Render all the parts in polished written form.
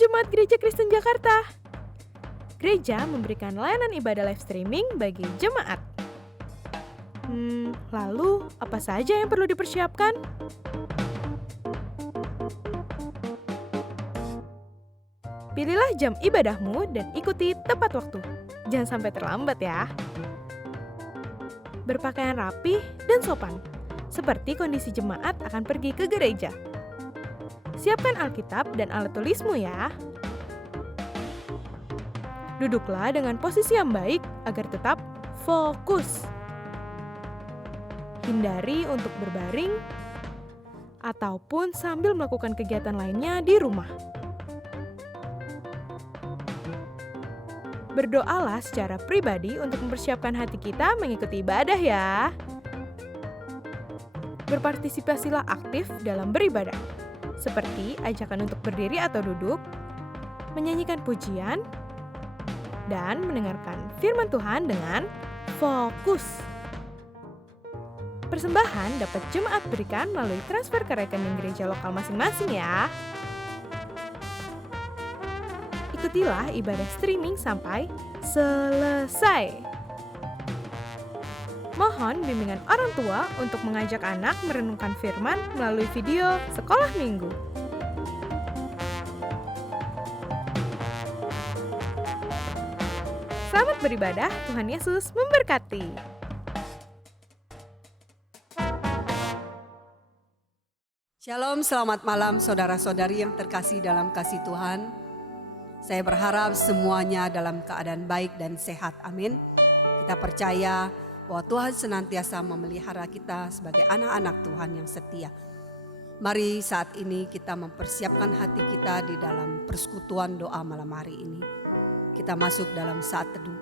Jemaat Gereja Kristen Jakarta. Gereja memberikan layanan ibadah live streaming bagi jemaat. Lalu apa saja yang perlu dipersiapkan? Pilihlah jam ibadahmu dan ikuti tepat waktu. Jangan sampai terlambat ya. Berpakaian rapi dan sopan, seperti kondisi jemaat akan pergi ke gereja. Siapkan Alkitab dan alat tulismu ya. Duduklah dengan posisi yang baik agar tetap fokus. Hindari untuk berbaring ataupun sambil melakukan kegiatan lainnya di rumah. Berdoalah secara pribadi untuk mempersiapkan hati kita mengikuti ibadah ya. Berpartisipasilah aktif dalam beribadah, seperti ajakan untuk berdiri atau duduk, menyanyikan pujian, dan mendengarkan firman Tuhan dengan fokus. Persembahan dapat jemaat berikan melalui transfer ke rekening gereja lokal masing-masing ya. Ikutilah ibadah streaming sampai selesai. Mohon bimbingan orang tua untuk mengajak anak merenungkan firman melalui video sekolah minggu. Selamat beribadah, Tuhan Yesus memberkati. Shalom, selamat malam saudara-saudari yang terkasih dalam kasih Tuhan. Saya berharap semuanya dalam keadaan baik dan sehat, amin. Kita percaya bahwa Tuhan senantiasa memelihara kita sebagai anak-anak Tuhan yang setia. Mari saat ini kita mempersiapkan hati kita di dalam persekutuan doa malam hari ini. Kita masuk dalam saat teduh.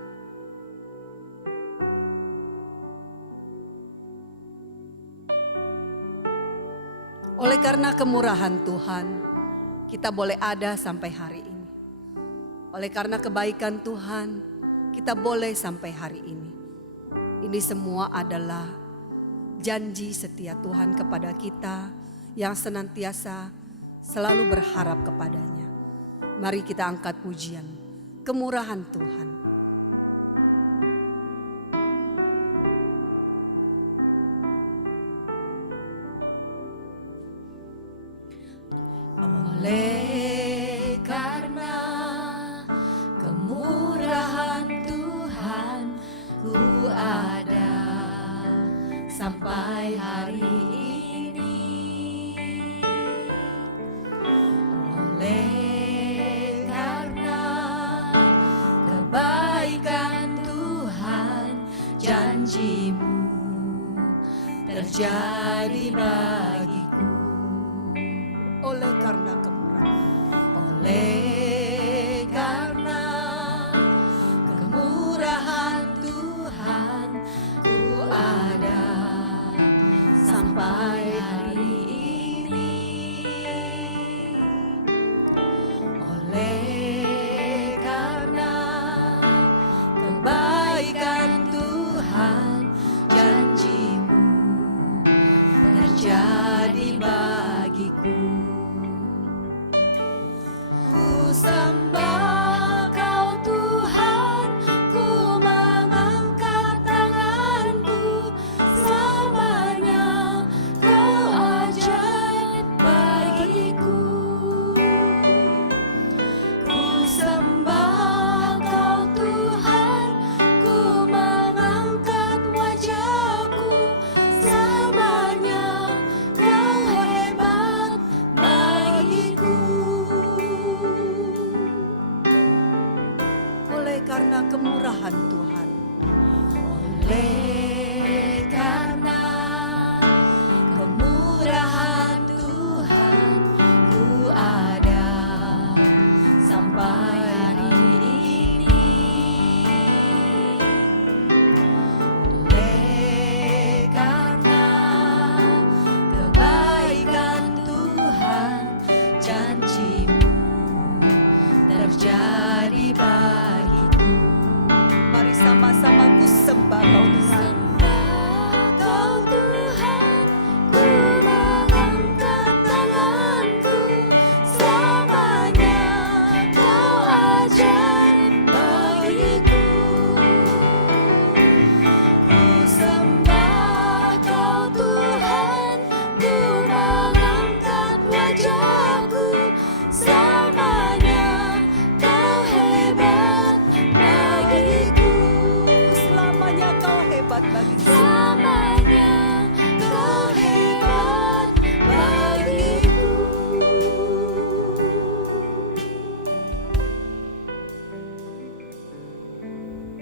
Oleh karena kemurahan Tuhan, kita boleh ada sampai hari ini. Oleh karena kebaikan Tuhan, kita boleh sampai hari ini. Ini semua adalah janji setia Tuhan kepada kita yang senantiasa selalu berharap kepadanya. Mari kita angkat pujian. Kemurahan Tuhan. Oleh karena kemurahan Tuhan, ku ada sampai hari ini. Oleh janjimu terjadi bagiku. Oleh karena kemurahan, oleh karena kemurahan Tuhan, ku ada sampai hari ini. Oleh karena kebaikan janjimu terjadi bagiku. Ku sembah Kau Tuhan, ku mengangkat tanganku, selamanya Kau ajaib bagiku. Ku sembah Kau Tuhan, ku mengangkat wajahku, selamanya Kau hebat bagiku. oleh karena kemurahan Tuhan. Oleh karena kemurahan Tuhan, ku ada sampai hari ini. Oleh karena kebaikan Tuhan, janjimu terjadi bagiku. Mari sama-sama ku sembah Kau Tuhan. Sembah Kau Tuhan, ku mengangkat tanganku, selamanya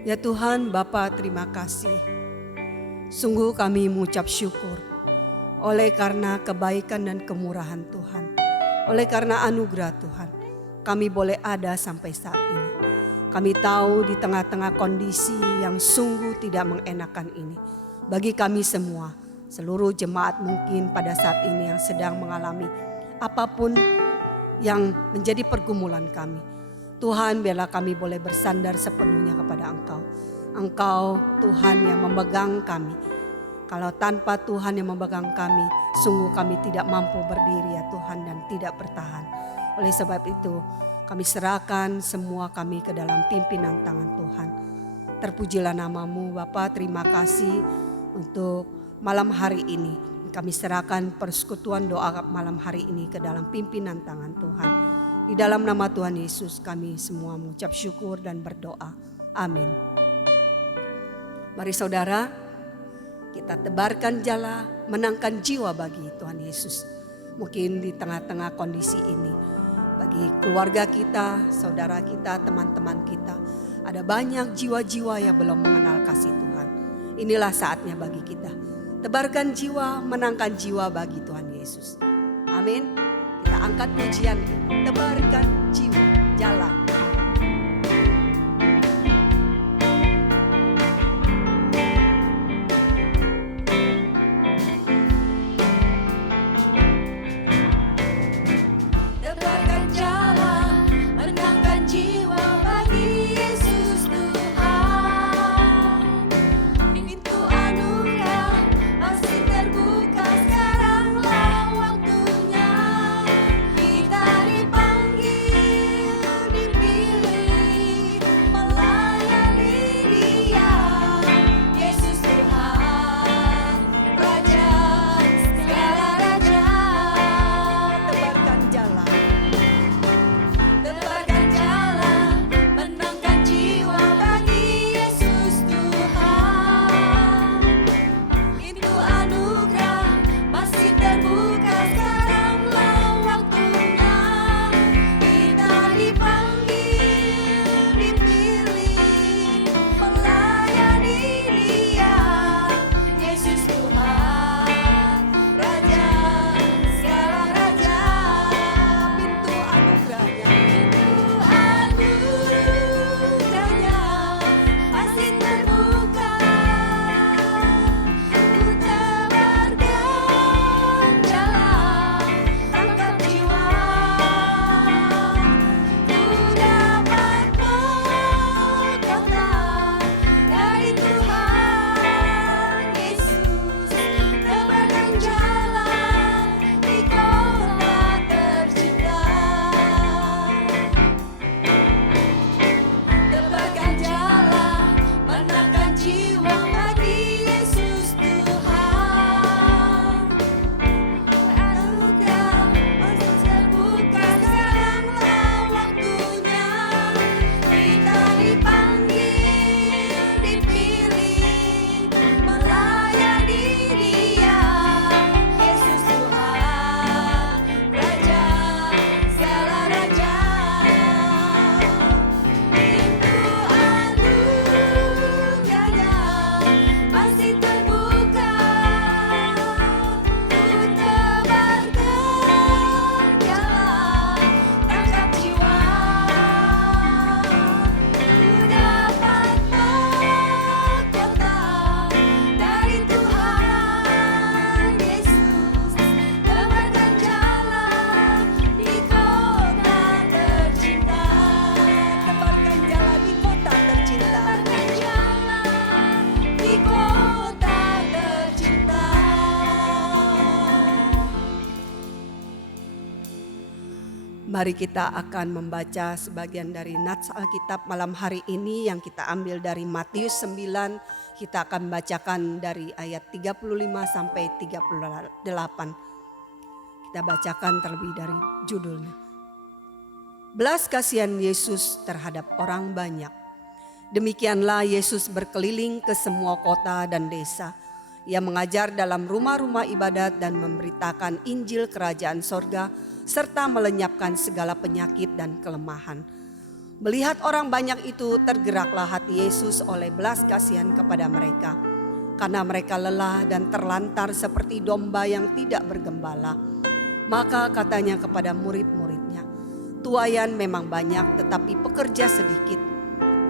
Ya Tuhan Bapa, terima kasih. Sungguh kami mengucap syukur oleh karena kebaikan dan kemurahan Tuhan. Oleh karena anugerah Tuhan, kami boleh ada sampai saat ini. Kami tahu di tengah-tengah kondisi yang sungguh tidak mengenakan ini. Bagi kami semua, seluruh jemaat mungkin pada saat ini yang sedang mengalami apapun yang menjadi pergumulan kami. Tuhan, biarlah kami boleh bersandar sepenuhnya kepada Engkau. Engkau Tuhan yang memegang kami. Kalau tanpa Tuhan yang memegang kami, sungguh kami tidak mampu berdiri ya Tuhan dan tidak bertahan. Oleh sebab itu, kami serahkan semua kami ke dalam pimpinan tangan Tuhan. Terpujilah namamu Bapa, terima kasih untuk malam hari ini. Kami serahkan persekutuan doa malam hari ini ke dalam pimpinan tangan Tuhan. Di dalam nama Tuhan Yesus kami semua mengucap syukur dan berdoa. Amin. Mari saudara, kita tebarkan jala, menangkan jiwa bagi Tuhan Yesus. Mungkin di tengah-tengah kondisi ini, bagi keluarga kita, saudara kita, teman-teman kita, ada banyak jiwa-jiwa yang belum mengenal kasih Tuhan. Inilah saatnya bagi kita. Tebarkan jiwa, menangkan jiwa bagi Tuhan Yesus. Amin. Kita angkat pujian, tebarkan jiwa, jalan. Tebarkan jalan, menangkan jiwa bagi Yesus Tuhan. Pintu anugerah masih terbuka, sekaranglah waktunya. Kita dipanggil, dipilih, melayani Dia. Yesus Tuhan, Raja segala raja. Tebarkan jalan. Tebarkan jalan, menangkan jiwa bagi Yesus Tuhan. Pintu anugerah masih terbuka, sekaranglah waktunya. Kita dipanggil, dipilih, melayani Dia. Yesus Tuhan, Raja segala raja. Pintu anugerahnya. Anugerahnya masih terbuka, ku tebarkan jalan, tangkap jiwa, ku dapat mahkota dari Tuhan Yesus. Tebarkan jalan di kota tercinta. Tebarkan jalan, menangkan jiwa bagi Yesus Tuhan. Anugerah masih terbuka, sekaranglah waktunya. Kita dipanggil, dipilih, melayani Dia. Yesus Tuhan, Raja segala raja. Pintu anugerahnya masih terbuka, ku tebarkan jalan, tangkap jiwa, ku dapat mahkota dari Tuhan Yesus. Tebarkan jalan di kota tercinta. Tebarkan jalan di kota tercinta. Tebarkan jalan di kota tercinta. Mari kita akan membaca sebagian dari nats Alkitab malam hari ini yang kita ambil dari Matius 9. Kita akan bacakan dari ayat 35 sampai 38. Kita bacakan terlebih dari judulnya. Belas kasihan Yesus terhadap orang banyak. Demikianlah Yesus berkeliling ke semua kota dan desa. Ia mengajar dalam rumah-rumah ibadat dan memberitakan Injil Kerajaan Sorga serta melenyapkan segala penyakit dan kelemahan. Melihat orang banyak itu, tergeraklah hati Yesus oleh belas kasihan kepada mereka, karena mereka lelah dan terlantar seperti domba yang tidak bergembala. Maka katanya kepada murid-muridnya, "Tuaian memang banyak, tetapi pekerja sedikit.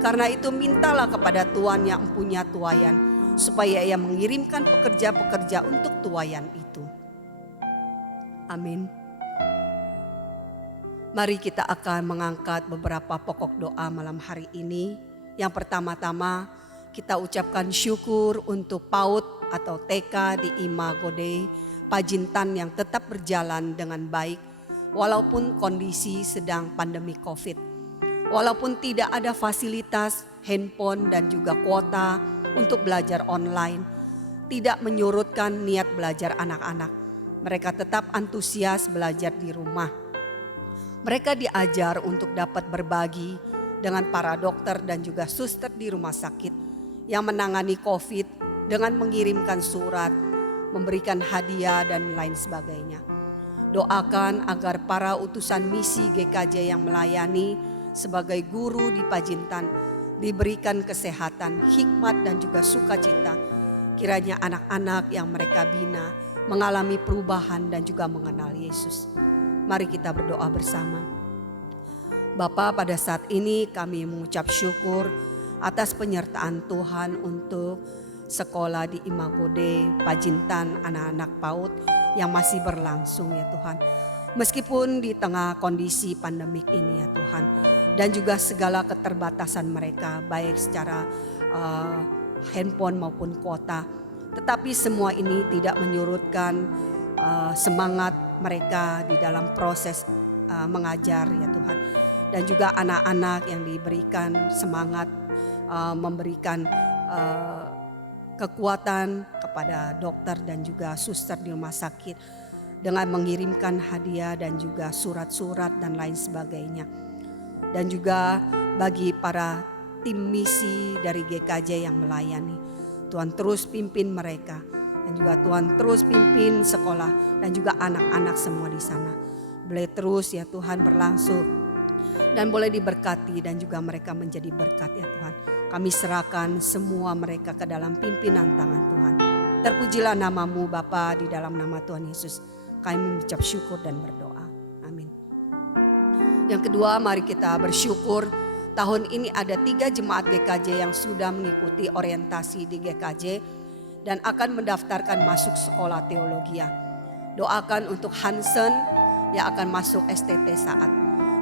Karena itu mintalah kepada Tuhan yang punya tuaian, supaya ia mengirimkan pekerja-pekerja untuk tuaian itu." Amin. Mari kita akan mengangkat beberapa pokok doa malam hari ini. Yang pertama-tama kita ucapkan syukur untuk PAUD atau TK di Imagode, Pajintan yang tetap berjalan dengan baik walaupun kondisi sedang pandemi COVID. Walaupun tidak ada fasilitas, handphone dan juga kuota untuk belajar online, tidak menyurutkan niat belajar anak-anak. Mereka tetap antusias belajar di rumah. Mereka diajar untuk dapat berbagi dengan para dokter dan juga suster di rumah sakit yang menangani COVID dengan mengirimkan surat, memberikan hadiah dan lain sebagainya. Doakan agar para utusan misi GKJ yang melayani sebagai guru di Pajintan diberikan kesehatan, hikmat dan juga sukacita. Kiranya anak-anak yang mereka bina mengalami perubahan dan juga mengenal Yesus. Mari kita berdoa bersama. Bapa, pada saat ini kami mengucap syukur atas penyertaan Tuhan untuk sekolah di Imagode, Pajintan, anak-anak PAUD yang masih berlangsung ya Tuhan. Meskipun di tengah kondisi pandemik ini ya Tuhan. Dan juga segala keterbatasan mereka baik secara handphone maupun kuota. Tetapi semua ini tidak menyurutkan semangat mereka di dalam proses mengajar ya Tuhan. Dan juga anak-anak yang diberikan semangat, memberikan kekuatan kepada dokter dan juga suster di rumah sakit dengan mengirimkan hadiah dan juga surat-surat dan lain sebagainya. Dan juga bagi para tim misi dari GKJ yang melayani, Tuhan terus pimpin mereka. Dan juga Tuhan terus pimpin sekolah dan juga anak-anak semua di sana. Boleh terus ya Tuhan berlangsung dan boleh diberkati dan juga mereka menjadi berkat ya Tuhan. Kami serahkan semua mereka ke dalam pimpinan tangan Tuhan. Terpujilah namamu Bapa, di dalam nama Tuhan Yesus kami mengucap syukur dan berdoa. Amin. Yang kedua, mari kita bersyukur. Tahun ini ada 3 jemaat GKJ yang sudah mengikuti orientasi di GKJ dan akan mendaftarkan masuk sekolah teologi. Doakan untuk Hansen yang akan masuk STT Saat,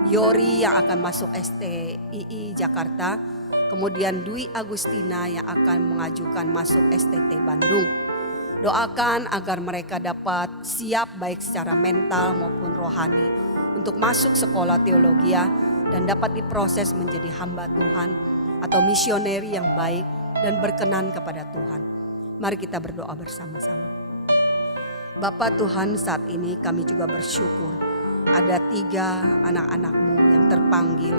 Yori yang akan masuk STII Jakarta, kemudian Dwi Agustina yang akan mengajukan masuk STT Bandung. Doakan agar mereka dapat siap baik secara mental maupun rohani untuk masuk sekolah teologi dan dapat diproses menjadi hamba Tuhan atau misioneri yang baik dan berkenan kepada Tuhan. Mari kita berdoa bersama-sama. Bapa Tuhan, saat ini kami juga bersyukur ada 3 anak-anak-Mu yang terpanggil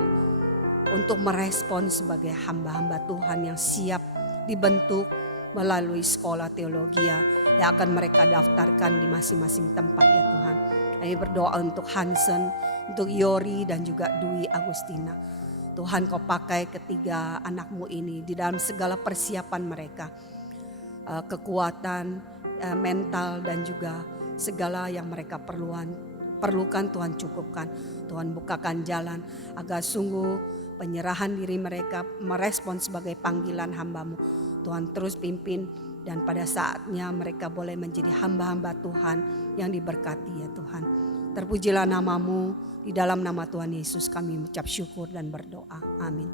untuk merespon sebagai hamba-hamba Tuhan yang siap dibentuk melalui sekolah teologi yang akan mereka daftarkan di masing-masing tempat ya Tuhan. Kami berdoa untuk Hansen, untuk Yori dan juga Dwi Agustina. Tuhan, Kau pakai ketiga anak-Mu ini di dalam segala persiapan mereka. Kekuatan mental dan juga segala yang mereka perlukan Tuhan cukupkan. Tuhan bukakan jalan agar sungguh penyerahan diri mereka merespon sebagai panggilan hamba-Mu. Tuhan terus pimpin dan pada saatnya mereka boleh menjadi hamba-hamba Tuhan yang diberkati ya Tuhan. Terpujilah namamu, di dalam nama Tuhan Yesus kami mengucap syukur dan berdoa. Amin.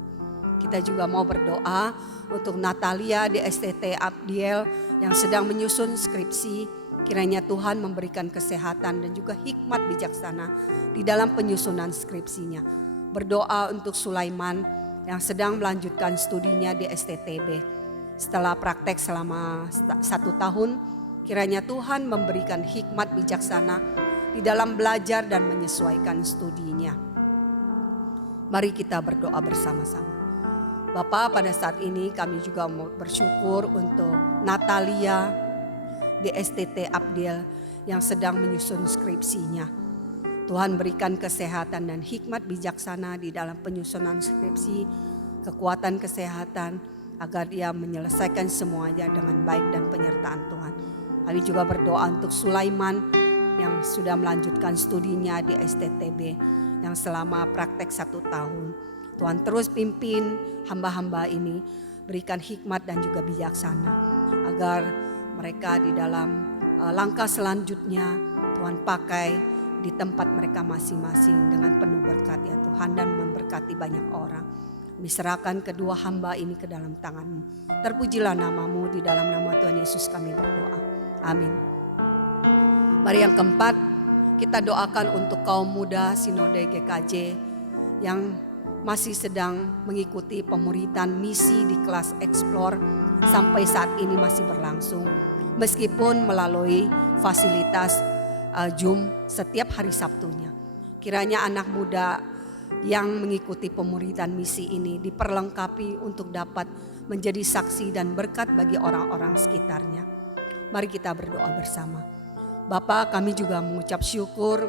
Kita juga mau berdoa untuk Natalia di STT Abdiel yang sedang menyusun skripsi. Kiranya Tuhan memberikan kesehatan dan juga hikmat bijaksana di dalam penyusunan skripsinya. Berdoa untuk Sulaiman yang sedang melanjutkan studinya di STTB. Setelah praktek selama 1 tahun, kiranya Tuhan memberikan hikmat bijaksana di dalam belajar dan menyesuaikan studinya. Mari kita berdoa bersama-sama. Bapa, pada saat ini kami juga mau bersyukur untuk Natalia di STT Abdiel yang sedang menyusun skripsinya. Tuhan berikan kesehatan dan hikmat bijaksana di dalam penyusunan skripsi, kekuatan kesehatan, agar dia menyelesaikan semuanya dengan baik dan penyertaan Tuhan. Kami juga berdoa untuk Sulaiman yang sudah melanjutkan studinya di STTB yang selama praktek 1 tahun. Tuhan terus pimpin hamba-hamba ini, berikan hikmat dan juga bijaksana agar mereka di dalam langkah selanjutnya Tuhan pakai di tempat mereka masing-masing dengan penuh berkat ya Tuhan, dan memberkati banyak orang. Diserahkan kedua hamba ini ke dalam tangan-Mu. Terpujilah nama-Mu, di dalam nama Tuhan Yesus kami berdoa. Amin. Mari yang keempat, kita doakan untuk kaum muda Sinode GKJ yang masih sedang mengikuti pemuritan misi di kelas Explore, sampai saat ini masih berlangsung. Meskipun melalui fasilitas Zoom setiap hari Sabtunya. Kiranya anak muda yang mengikuti pemuritan misi ini diperlengkapi untuk dapat menjadi saksi dan berkat bagi orang-orang sekitarnya. Mari kita berdoa bersama. Bapa, kami juga mengucap syukur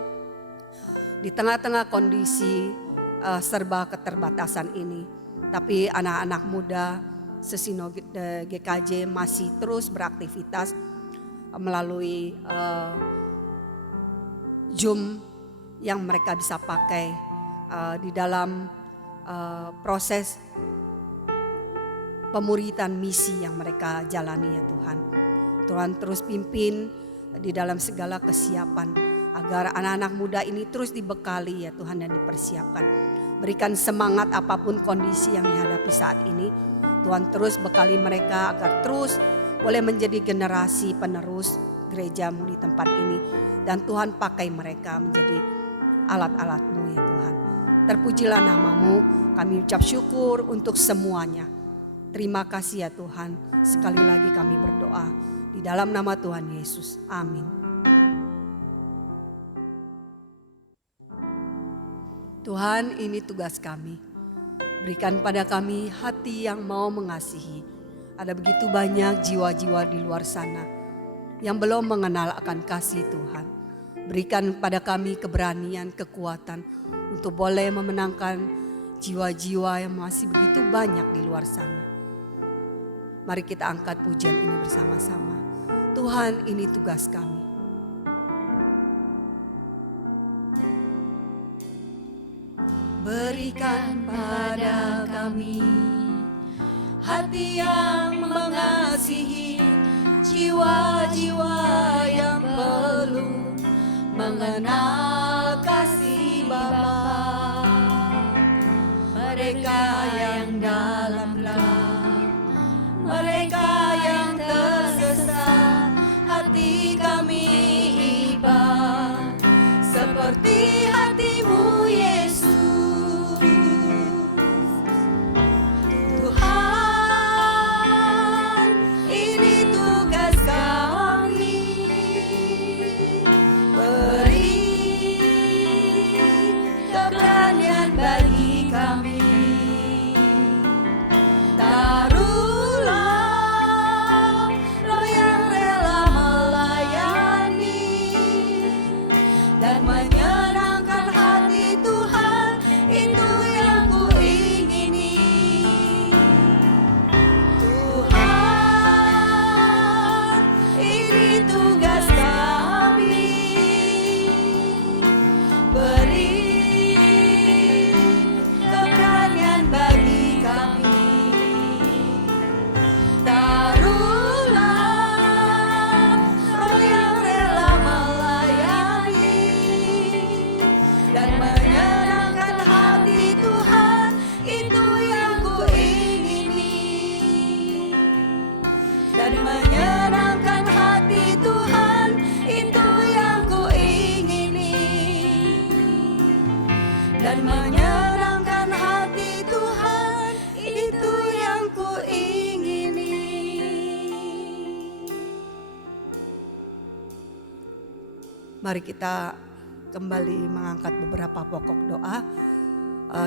di tengah-tengah kondisi serba keterbatasan ini. Tapi anak-anak muda Sesinode GKJ masih terus beraktivitas melalui Zoom yang mereka bisa pakai di dalam proses pemuritan misi yang mereka jalani ya Tuhan. Tuhan terus pimpin di dalam segala kesiapan agar anak-anak muda ini terus dibekali ya Tuhan dan dipersiapkan. Berikan semangat apapun kondisi yang dihadapi saat ini. Tuhan terus bekali mereka agar terus boleh menjadi generasi penerus gereja-Mu di tempat ini. Dan Tuhan pakai mereka menjadi alat-alat-Mu ya Tuhan. Terpujilah nama-Mu, kami ucap syukur untuk semuanya. Terima kasih ya Tuhan, sekali lagi kami berdoa di dalam nama Tuhan Yesus, amin. Tuhan, ini tugas kami. Berikan pada kami hati yang mau mengasihi. Ada begitu banyak jiwa-jiwa di luar sana yang belum mengenal akan kasih Tuhan. Berikan pada kami keberanian, kekuatan untuk boleh memenangkan jiwa-jiwa yang masih begitu banyak di luar sana. Mari kita angkat pujian ini bersama-sama. Tuhan, ini tugas kami. Berikan pada kami hati yang mengasihi, jiwa-jiwa yang perlu mengenal kasih Bapa. Mereka yang dalam gelap, mereka yang tersesat, hati kami iba seperti hati-Mu Yesus. Tuhan, ini tugas kami. Beri keberanian bagi kami. Taruhlah roh yang rela melayani dan menyenangkan hati Tuhan, itu yang ku ingini. Tuhan, ini tugas kami. Beri keberanian bagi kami. Taruhlah roh yang rela melayani dan menyenangkan hati Tuhan, itu yang ku ingini. Dan menyenangkan hati Tuhan, itu yang ku ingini. Dan menyenangkan hati Tuhan, itu yang ku ingini. Mari kita kembali mengangkat beberapa pokok doa.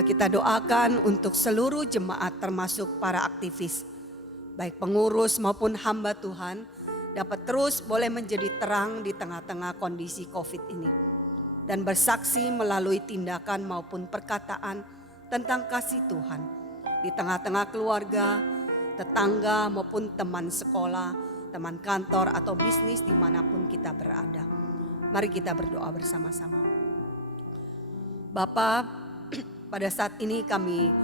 Kita doakan untuk seluruh jemaat termasuk para aktivis, baik pengurus maupun hamba Tuhan, dapat terus boleh menjadi terang di tengah-tengah kondisi COVID ini. dan bersaksi melalui tindakan maupun perkataan tentang kasih Tuhan di tengah-tengah keluarga, tetangga maupun teman sekolah, teman kantor atau bisnis dimanapun kita berada. Mari kita berdoa bersama-sama. Bapa, pada saat ini kami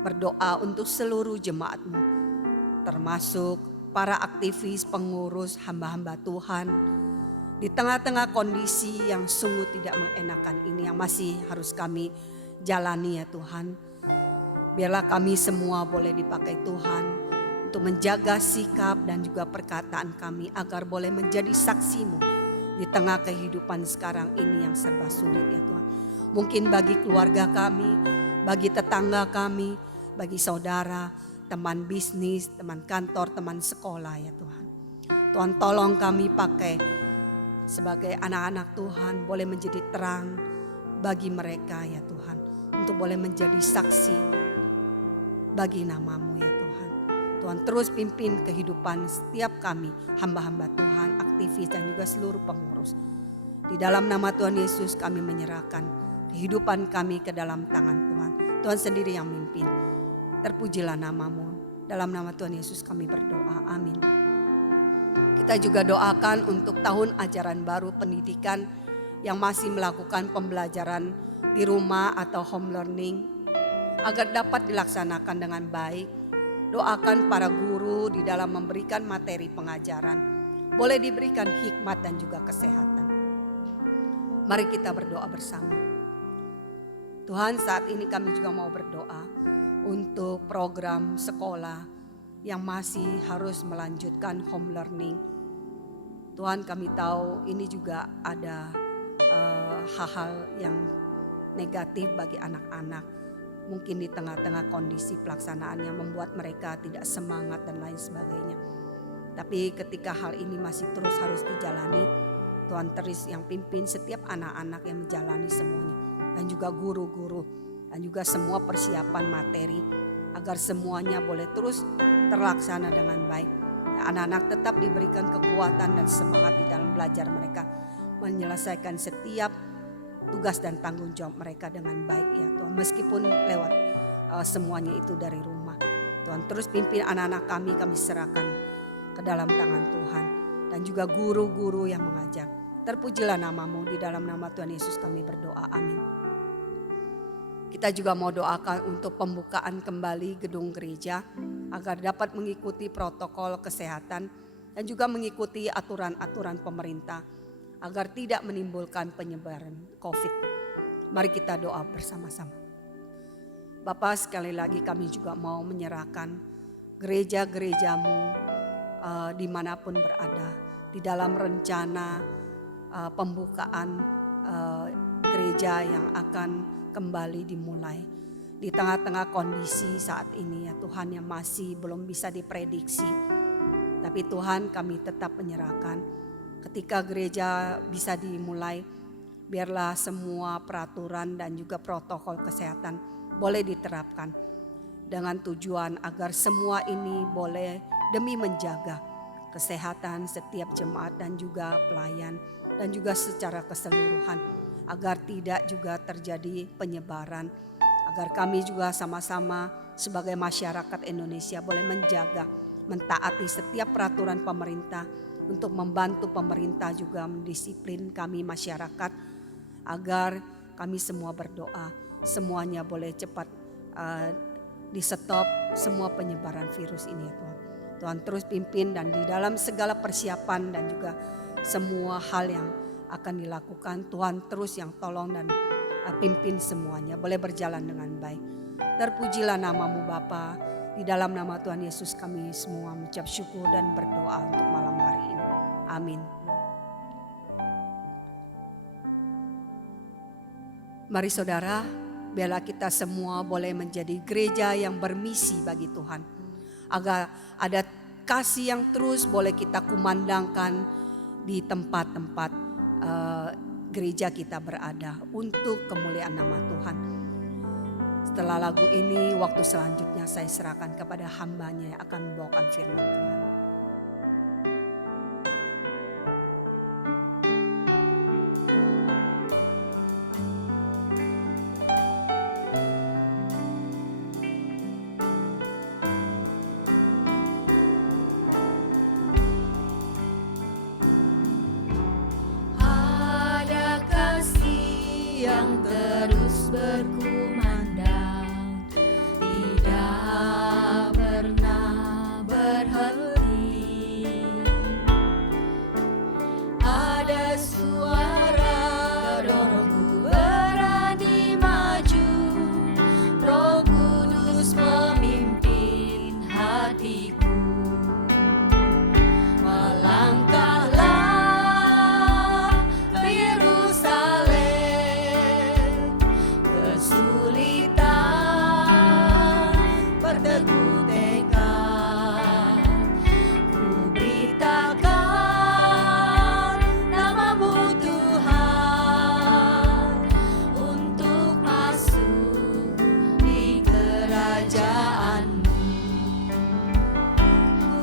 berdoa untuk seluruh jemaat-Mu, termasuk para aktivis, pengurus, hamba-hamba Tuhan, di tengah-tengah kondisi yang sungguh tidak mengenakan ini yang masih harus kami jalani ya Tuhan. Biarlah kami semua boleh dipakai Tuhan untuk menjaga sikap dan juga perkataan kami agar boleh menjadi saksi-Mu di tengah kehidupan sekarang ini yang serba sulit ya Tuhan. Mungkin bagi keluarga kami, bagi tetangga kami, bagi saudara, teman bisnis, teman kantor, teman sekolah ya Tuhan. Tuhan tolong kami pakai sebagai anak-anak Tuhan boleh menjadi terang bagi mereka ya Tuhan. Untuk boleh menjadi saksi bagi nama-Mu ya Tuhan. Tuhan terus pimpin kehidupan setiap kami, hamba-hamba Tuhan, aktivis dan juga seluruh pengurus. Di dalam nama Tuhan Yesus kami menyerahkan kehidupan kami ke dalam tangan Tuhan. Tuhan sendiri yang memimpin. Terpujilah nama-Mu. Dalam nama Tuhan Yesus kami berdoa. Amin. Kita juga doakan untuk tahun ajaran baru pendidikan yang masih melakukan pembelajaran di rumah atau home learning agar dapat dilaksanakan dengan baik. Doakan para guru di dalam memberikan materi pengajaran boleh diberikan hikmat dan juga kesehatan. Mari kita berdoa bersama. Tuhan, saat ini kami juga mau berdoa untuk program sekolah yang masih harus melanjutkan home learning. Tuhan, kami tahu ini juga ada hal-hal yang negatif bagi anak-anak. Mungkin di tengah-tengah kondisi pelaksanaan yang membuat mereka tidak semangat dan lain sebagainya. Tapi ketika hal ini masih terus harus dijalani, Tuhan terus yang pimpin setiap anak-anak yang menjalani semuanya. Dan juga guru-guru dan juga semua persiapan materi agar semuanya boleh terus terlaksana dengan baik. Anak-anak tetap diberikan kekuatan dan semangat di dalam belajar mereka, menyelesaikan setiap tugas dan tanggung jawab mereka dengan baik ya Tuhan. Meskipun lewat semuanya itu dari rumah. Tuhan terus pimpin anak-anak kami serahkan ke dalam tangan Tuhan. Dan juga guru-guru yang mengajar. Terpujilah nama-Mu, di dalam nama Tuhan Yesus kami berdoa. Amin. Kita juga mau doakan untuk pembukaan kembali gedung gereja agar dapat mengikuti protokol kesehatan dan juga mengikuti aturan-aturan pemerintah agar tidak menimbulkan penyebaran COVID. Mari kita doa bersama-sama. Bapa, sekali lagi kami juga mau menyerahkan gereja-gereja-Mu dimanapun berada di dalam rencana pembukaan gereja yang akan kembali dimulai. Di tengah-tengah kondisi saat ini ya Tuhan yang masih belum bisa diprediksi. Tapi Tuhan, kami tetap menyerahkan. Ketika gereja bisa dimulai, biarlah semua peraturan dan juga protokol kesehatan boleh diterapkan. Dengan tujuan agar semua ini boleh demi menjaga kesehatan setiap jemaat dan juga pelayan. Dan juga secara keseluruhan agar tidak juga terjadi penyebaran. Agar kami juga sama-sama sebagai masyarakat Indonesia boleh menjaga, mentaati setiap peraturan pemerintah. Untuk membantu pemerintah juga mendisiplin kami masyarakat agar kami semua berdoa semuanya boleh cepat di stop semua penyebaran virus ini ya Tuhan. Tuhan terus pimpin dan di dalam segala persiapan dan juga semua hal yang akan dilakukan Tuhan terus yang tolong dan pimpin semuanya boleh berjalan dengan baik. Terpujilah nama-Mu Bapa. Di dalam nama Tuhan Yesus kami semua mengucap syukur dan berdoa untuk malam hari ini. Amin. Mari saudara, biarlah kita semua boleh menjadi gereja yang bermisi bagi Tuhan. Agar ada kasih yang terus boleh kita kumandangkan di tempat-tempat gereja kita berada untuk kemuliaan nama Tuhan. Setelah lagu ini, waktu selanjutnya saya serahkan kepada hamba-Nya yang akan membawakan firman Tuhan. yang terus berkumandang, tidak pernah berhenti. Ada suara dorongku berani maju, Roh Kudus memimpin hatiku. Melangkahlah ke Yerusalem, kesulitan berteguh tekad, ku beritakan namamu Tuhan, untuk masuk di kerajaanmu.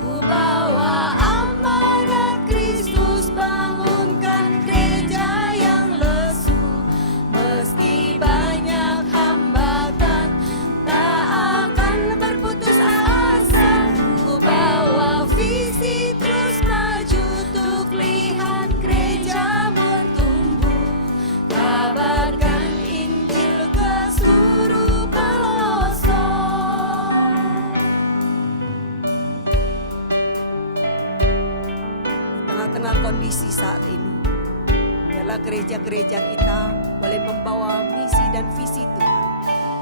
Ku bawa amanat Kristus, bangunkan gereja yang lesu. Meski banyak hambatan, tak akan berputus asa. Ku bawa visi terus maju, untuk lihat gereja bertumbuh. Kabarkan Injil ke seluruh pelosok. Tengah-tengah kondisi saat ini, biarlah gereja-gereja kita boleh membawa misi dan visi Tuhan,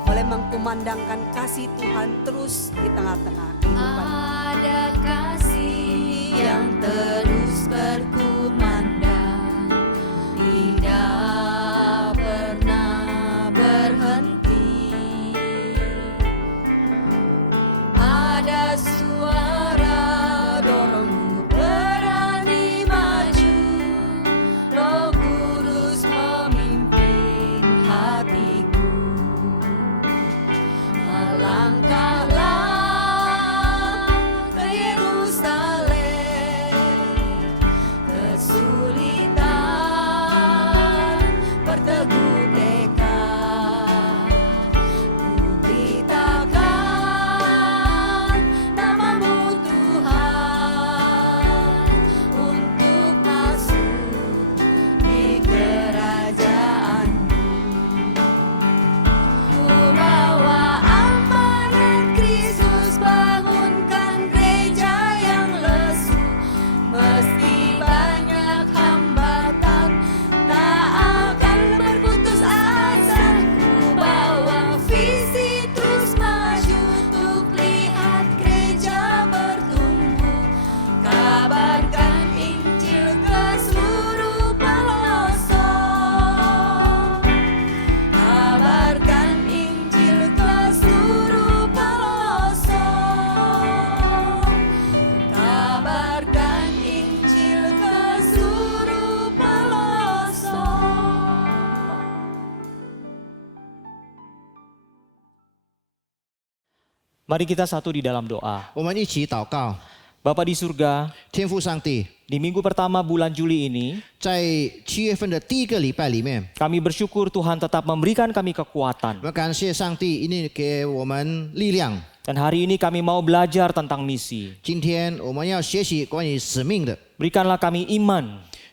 boleh mengkumandangkan kasih Tuhan terus di tengah-tengah kehidupan. Ada kasih yang terus berkumandang, tidak pernah berhenti. Ada suara dorongku berani maju, Roh Kudus memimpin hatiku. Melangkahlah ke Yerusalem, kesulitan berteguh tekad, ku beritakan namamu Tuhan, untuk masuk di kerajaanmu. Ku bawa amanat Kristus, bangunkan gereja yang lesu. Meski banyak hambatan, tak akan berputus asa. Ku bawa visi terus maju, untuk lihat gereja bertumbuh. Kabarkan Injil ke seluruh pelosok. Kabarkan Injil ke seluruh pelosok. Kabarkan Injil ke seluruh pelosok. Mari kita satu di dalam doa. 我们一起祷告， Bapa di surga, 天父上帝， di minggu pertama bulan Juli ini, 在7月份的第一个礼拜里面， kami bersyukur Tuhan tetap memberikan kami kekuatan. 我们感谢上帝，因为给我们力量。 Dan hari ini kami mau belajar tentang misi. 今天我们要学习关于使命的， Berikanlah kami iman,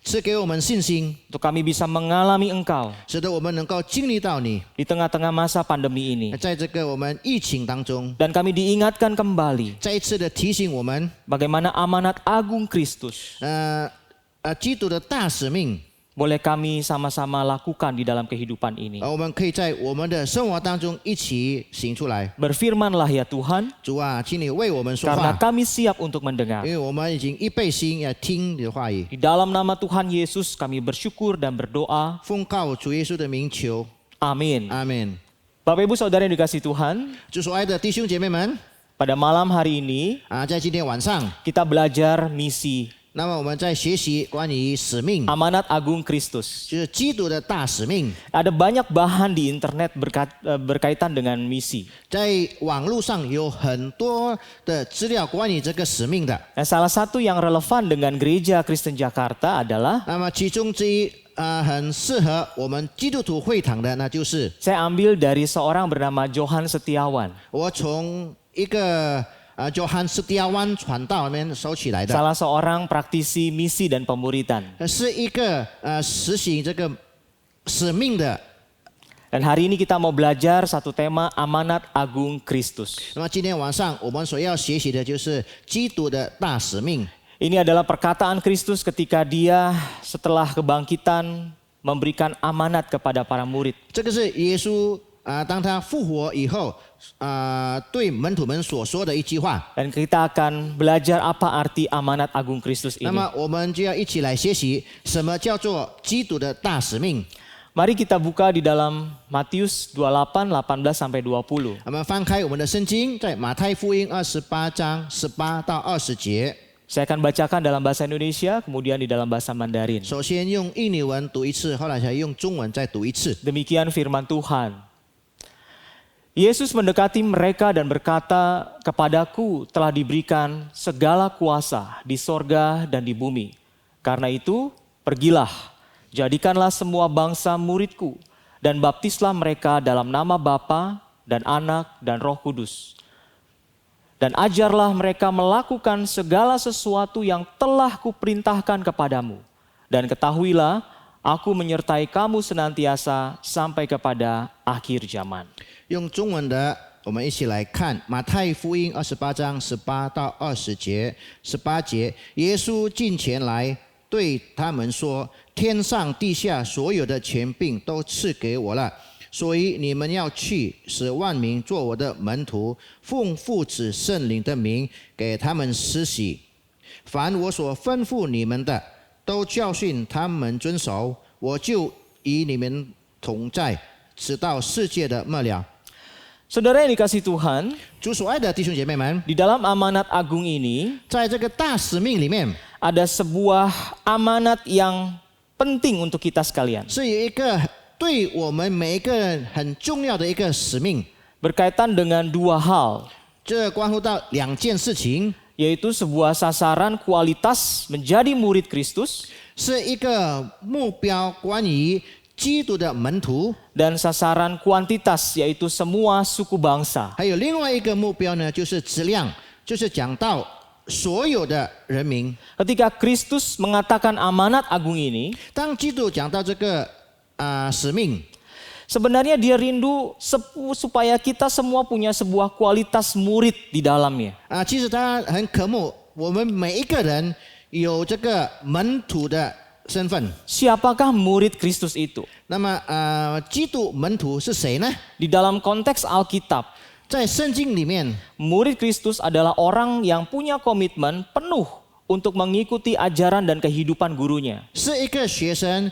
赐给我们信心， untuk kami bisa mengalami Engkau 使得我们能够经历到你。 di tengah-tengah masa pandemi ini. 在这个我们疫情当中， Dan kami diingatkan kembali 再一次的提醒我们， bagaimana amanat agung Kristus 基督的大使命， boleh kami sama-sama lakukan di dalam kehidupan ini. 我们可以在我们的生活当中一起行出来。 Berfirmanlah ya Tuhan, 主啊，请你为我们说 karena 话， kami siap untuk mendengar. 因为我们已经预备心要听你的话语。 Di dalam nama Tuhan Yesus kami bersyukur dan berdoa. 奉告主耶稣的名求， Amin. 阿门。 Bapak Ibu Saudara yang dikasihi Tuhan, 主所爱的弟兄姐妹们， pada malam hari ini 在今天晚上， kita belajar misi 那么我们在学习关于使命， amanat agung Kristus. 就是基督的大使命。 Ada banyak bahan di internet berkaitan dengan misi. 在网络上有很多的资料关于这个使命的。 Nah, salah satu yang relevan dengan Gereja Kristen Jakarta adalah 那么其中之一，很适合我们基督徒会堂的，那就是 saya ambil dari seorang bernama Johan Setiawan, 我从一个Johan Setiawan 传道里面收起来的， salah seorang praktisi misi dan pemuritan. 是一个实行这个使命的 Dan hari ini kita mau belajar satu tema amanat agung Kristus. 那么今天晚上我们所要学习的就是基督的大使命。 Ini adalah perkataan Kristus ketika dia setelah kebangkitan memberikan amanat kepada para murid. 这个是耶稣当他复活以后对门徒们所说的一句话。 Dan kita akan belajar apa arti amanat agung Kristus 那 ini. 么我们就要一起来学习什么叫做基督的大使命。 Mari kita buka di dalam Matius 28, 18 sampai 20. 我们翻开我们的圣经，在马太福音28章18到20节。 Saya akan bacakan dalam bahasa Indonesia, kemudian di dalam bahasa Mandarin. 首先用印尼文读一次，后来才用中文再读一次。 Demikian firman Tuhan. Yesus mendekati mereka dan berkata, "Kepadaku telah diberikan segala kuasa di sorga dan di bumi. Karena itu, pergilah, jadikanlah semua bangsa muridku, dan baptislah mereka dalam nama Bapa dan Anak dan Roh Kudus. Dan ajarlah mereka melakukan segala sesuatu yang telah kuperintahkan kepadamu. Dan ketahuilah, aku menyertai kamu senantiasa sampai kepada akhir zaman." 用中文的，我们一起来看马太福音28章18到20节。18节，耶稣近前来对他们说：“天上地下所有的权柄都赐给我了。 所以你们要去，使万民做我的门徒，奉父子圣灵的名给他们施洗。凡我所吩咐你们的，都教训他们遵守。我就与你们同在，直到世界的末了。” Saudara yang dikasihi Tuhan, 主所爱的弟兄姐妹们， di dalam amanat agung ini 在这个大使命里面， ada sebuah amanat yang penting untuk kita sekalian. 是有一个对我们每一个人很重要的一个使命， Berkaitan dengan dua hal, 这关乎到两件事情， yaitu sebuah sasaran kualitas menjadi murid Kristus 是一个目标，关于基督的门徒。 dan sasaran kuantitas yaitu semua suku bangsa. 还有另外一个目标呢，就是质量，就是讲到所有的人民。 Ketika Kristus mengatakan amanat agung ini, 当基督讲到这个使命， sebenarnya dia rindu supaya kita semua punya sebuah kualitas murid di dalamnya. 其实他很渴慕我们每一个人有这个门徒的身份。 Siapakah murid Kristus itu? 那么基督门徒是谁呢？ Di dalam konteks Alkitab, 在圣经里面， murid Kristus adalah orang yang punya komitmen penuh untuk mengikuti ajaran dan kehidupan gurunya. 是一个学生，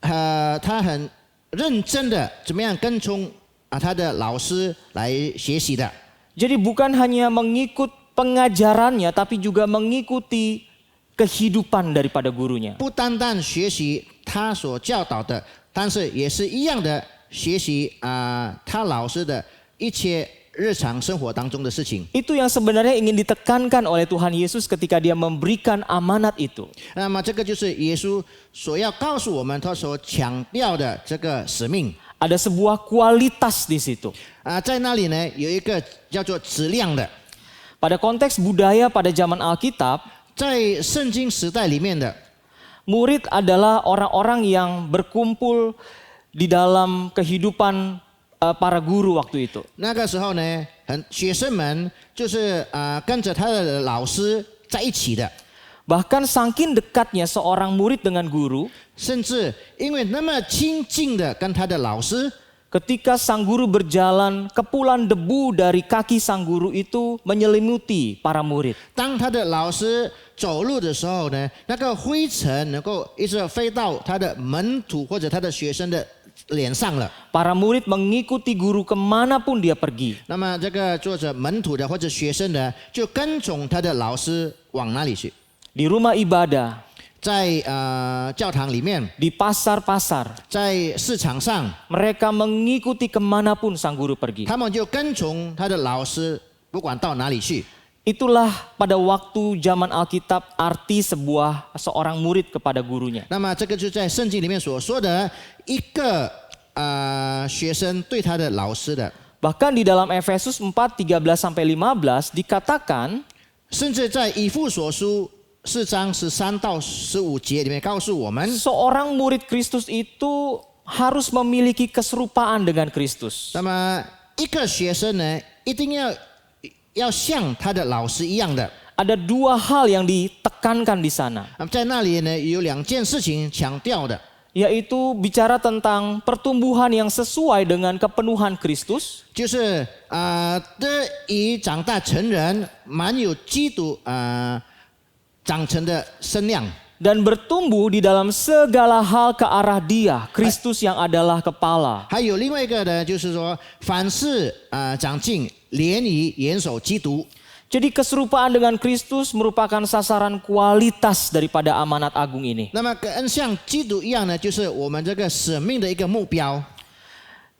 他很认真的怎么样跟从他的老师来学习的。 Jadi bukan hanya mengikut pengajarannya, tapi juga mengikuti kehidupan daripada gurunya. 不单单学习他所教导的，但是也是一样的学习他老师的一切日常生活当中的事情。 Itu yang sebenarnya ingin ditekankan oleh Tuhan Yesus ketika dia memberikan amanat itu. 那么这个就是耶稣所要告诉我们，他所强调的这个使命。 Ada sebuah kualitas di situ. 在那里呢有一个叫做质量的， Pada konteks budaya pada zaman Alkitab, 在圣经时代里面的 murid adalah orang-orang yang berkumpul di dalam kehidupan para guru waktu itu. 那个时候呢，学生们就是跟着他的老师在一起的， Bahkan saking dekatnya seorang murid dengan guru, 甚至因为那么亲近的跟他的老师， ketika sang guru berjalan, kepulan debu dari kaki sang guru itu menyelimuti para murid. 当他的老师走路的时候呢，那个灰尘能够一直飞到他的门徒或者他的学生的脸上了。 Para murid mengikuti guru kemanapun dia pergi. 那么这个做着门徒的或者学生的，就跟从他的老师往哪里去？ Di rumah ibadah, 在教堂里面， di pasar-pasar, 在市场上， mereka mengikuti kemanapun sang guru pergi. 他们就跟从他的老师，不管到哪里去。 Itulah pada waktu zaman Alkitab arti seorang murid kepada gurunya. 那么这个就在圣经里面所说的一个学生对他的老师的， Bahkan di dalam Efesus 4:13-15 dikatakan 甚至在以弗所书4章13到15节里面告诉我们， seorang murid Kristus itu harus memiliki keserupaan dengan Kristus. 那么一个学生呢，一定要像他的老师一样的。 Ada dua hal yang ditekankan di sana, 在那里呢，有两件事情强调的， yaitu bicara tentang pertumbuhan yang sesuai dengan kepenuhan Kristus 就是得以长大成人，满有基督长成的身量。 dan bertumbuh di dalam segala hal ke arah Dia, Kristus yang adalah kepala. 还有另外一个呢，就是说凡事长进，连于严守基督。 Jadi keserupaan dengan Kristus merupakan sasaran kualitas daripada amanat agung ini. 那么跟像基督一样呢，就是我们这个使命的一个目标。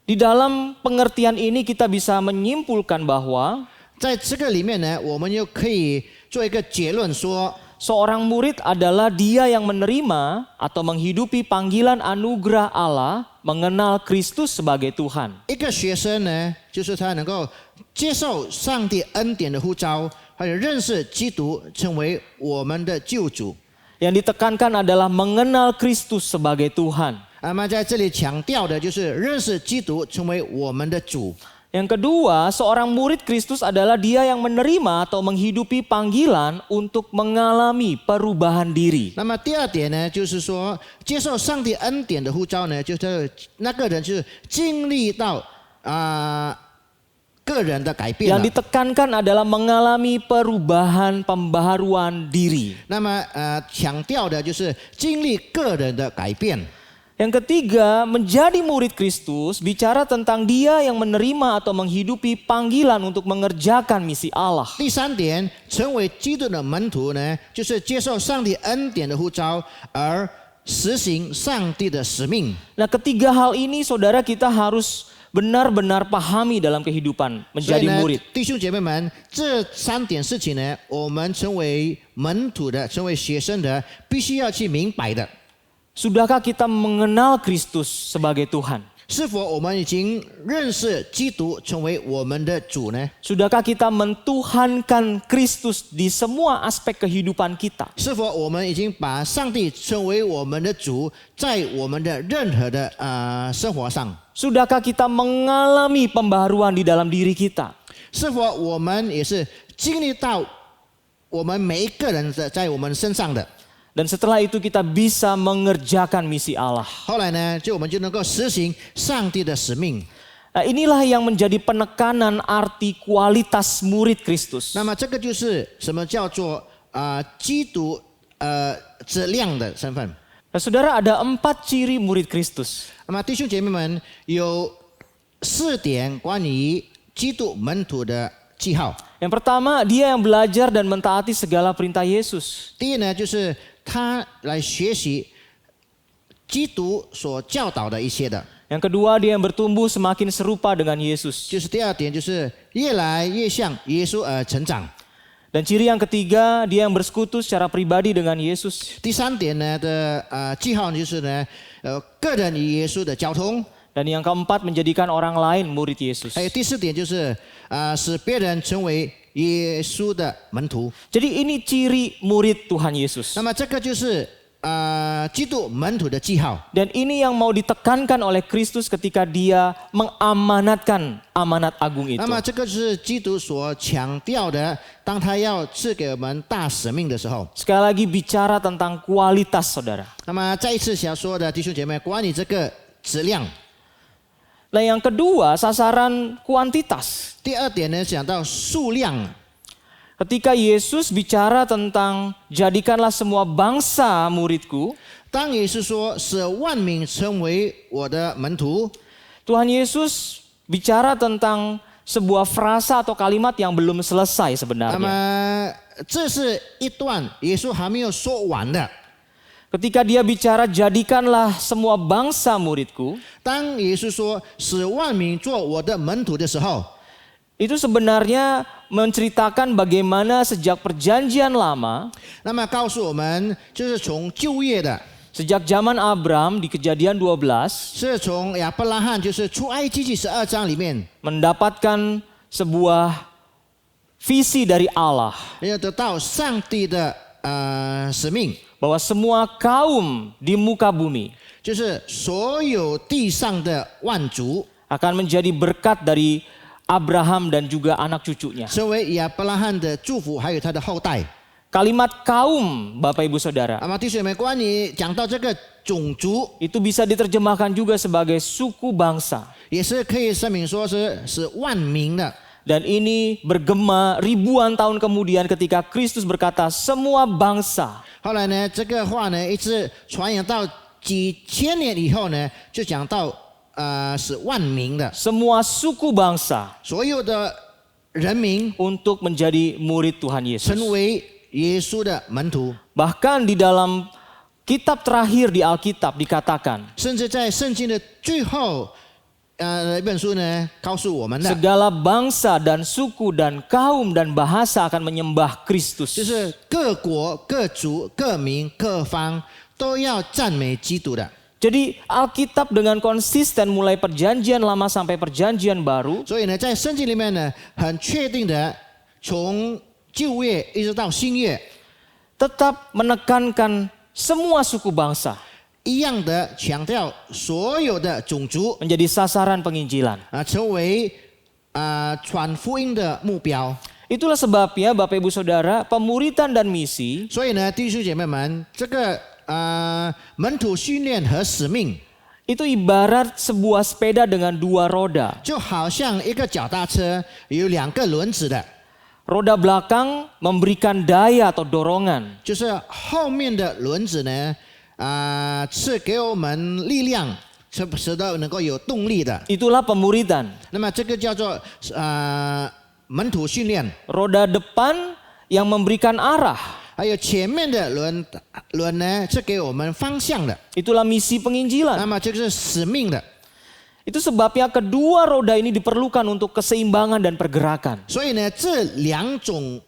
Di dalam pengertian ini kita bisa menyimpulkan bahwa 在这个里面呢，我们又可以做一个结论说， seorang murid adalah dia yang menerima atau menghidupi panggilan anugerah Allah, mengenal Kristus sebagai Tuhan. 一个学生呢，就是他能够接受上帝恩典的呼召，还有认识基督成为我们的救主。 Yang ditekankan adalah mengenal Kristus sebagai Tuhan. 那么在这里强调的就是认识基督成为我们的主。 Yang kedua, seorang murid Kristus adalah dia yang menerima atau menghidupi panggilan untuk mengalami perubahan diri. 那么第二点呢，就是说接受上帝恩典的呼召呢，就是那个人就是经历到个人的改变了。 Yang ditekankan adalah mengalami perubahan pembaharuan diri. 那么强调的就是经历个人的改变。 Yang ketiga, menjadi murid Kristus bicara tentang dia yang menerima atau menghidupi panggilan untuk mengerjakan misi Allah. 第三点，成为基督的门徒呢，就是接受上帝恩典的呼召，而实行上帝的使命。 Nah, ketiga hal ini saudara kita harus benar-benar pahami dalam kehidupan 所以 menjadi 呢 murid.，弟兄姐妹们，这三点事情呢，我们成为门徒的、成为学生的，必须要去明白的。 Sudahkah kita mengenal Kristus sebagai Tuhan? 是否我们已经认识基督成为我们的主呢？ Sudahkah kita mentuhankan Kristus di semua aspek kehidupan kita? 是否我们已经把上帝成为我们的主，在我们的任何的生活上？ Sudahkah kita mengalami pembaharuan di dalam diri kita? 是否我们也是经历到我们每一个人在我们身上的？ Dan setelah itu kita bisa mengerjakan misi Allah. 后来呢，我们就能够实行上帝的使命。 Nah, inilah yang menjadi penekanan arti kualitas murid Kristus. 那么这个就是什么叫做基督质量的身份。 Nah, saudara, ada 4 ciri murid Kristus. 那么弟兄姐妹们，有4点关于基督门徒的记号。 Yang pertama, dia yang belajar dan mentaati segala perintah Yesus. 第一呢，就是他来学习基督所教导的一些的。 Yang kedua, dia yang bertumbuh semakin serupa dengan Yesus. 就是第二点，就是越来越像耶稣而成长。 Dan ciri yang ketiga, dia yang bersekutu secara pribadi dengan Yesus. 第三点呢的记号就是呢，个人与耶稣的交通。 Dan yang keempat, menjadikan orang lain murid Yesus. 还有第四点就是使别人成为耶稣的门徒。 Jadi ini ciri murid Tuhan Yesus. 那么这个就是基督门徒的记号。 Dan ini yang mau ditekankan oleh Kristus ketika dia mengamanatkan amanat agung itu. 那么这个就是基督所强调的，当他要赐给我们大使命的时候。 Sekali lagi bicara tentang kualitas saudara. 那么再一次想说的弟兄姐妹，关于这个质量。 Nah, yang kedua, sasaran kuantitas. 第二点呢，讲到数量。 Ketika Yesus bicara tentang jadikanlah semua bangsa muridku, 当耶稣说使万民成为我的门徒， Tuhan Yesus bicara tentang sebuah frasa atau kalimat yang belum selesai 那 sebenarnya. 么这是一段耶稣还没有说完的。 Ketika dia bicara jadikanlah semua bangsa muridku, 当耶稣说使万民做我的门徒的时候， itu sebenarnya menceritakan bagaimana sejak perjanjian lama, 那么告诉我们，就是从旧约的， sejak zaman Abram di Kejadian 12, 是从亚伯拉罕，就是出埃及记12章里面， mendapatkan sebuah visi dari Allah 要得到上帝的使命， bahwa semua kaum di muka bumi 就是所有地上的万族 akan menjadi berkat dari Abraham dan juga anak cucunya. 成为亚伯拉罕的祝福，还有他的后代。 Kalimat kaum, Bapak Ibu Saudara, 那么弟兄姐妹，关于讲到这个种族， itu bisa diterjemahkan juga sebagai suku bangsa. 也是可以声明说是万民的。 Dan ini bergema ribuan tahun kemudian ketika Kristus berkata semua bangsa. 后来呢，这个话呢一直传扬到几千年以后呢，就讲到是万民的， Semua suku bangsa 所有的人民 untuk menjadi murid Tuhan Yesus. 成为耶稣的门徒。 Bahkan di dalam kitab terakhir di Alkitab dikatakan 甚至在圣经的最后，一本书呢告诉我们的， segala bangsa dan suku dan kaum dan bahasa akan menyembah Kristus. 就是各国、各族、各民、各方都要赞美基督的。 Jadi Alkitab dengan konsisten mulai perjanjian lama sampai perjanjian baru 所以呢，在圣经里面呢，很确定的，从旧约一直到新约， tetap menekankan semua suku bangsa 一样的强调所有的种族 menjadi sasaran penginjilan. 成为传福音的目标。 Itulah sebabnya Bapak Ibu Saudara, pemuritan dan misi 所以呢，弟兄姐妹们，这个门徒训练和使命， itu ibarat sebuah sepeda dengan dua roda. 就好像一个脚踏车有两个轮子的， Roda belakang memberikan daya atau dorongan. 就是后面的轮子呢，是给我们力量，使得能够有动力的。 Itulah pemuritan. 那么这个叫做门徒训练， Roda depan yang memberikan arah. 还有前面的轮呢是给我们方向的， Itulah misi 那 penginjilan. 么这个是使命的。 Itu sebabnya kedua roda ini diperlukan untuk keseimbangan dan pergerakan. 所以呢，这两种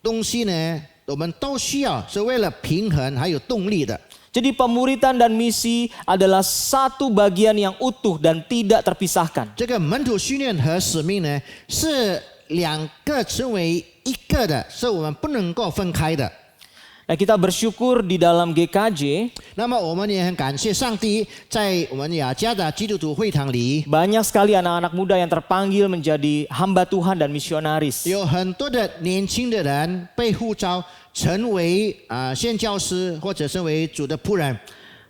东西呢，我们都需要，是为了平衡还有动力的。 Jadi pemuritan dan misi adalah satu bagian yang utuh dan tidak terpisahkan. 这个门徒训练和使命呢，是两个成为一个的，是我们不能够分开的。 Nah, kita bersyukur di dalam GKJ 那么我们也很感谢上帝，在我们雅加达基督徒会堂里， banyak sekali anak-anak muda yang terpanggil menjadi hamba Tuhan dan misionaris. 有很多的年轻的人被呼召成为宣教师或者成为主的仆人。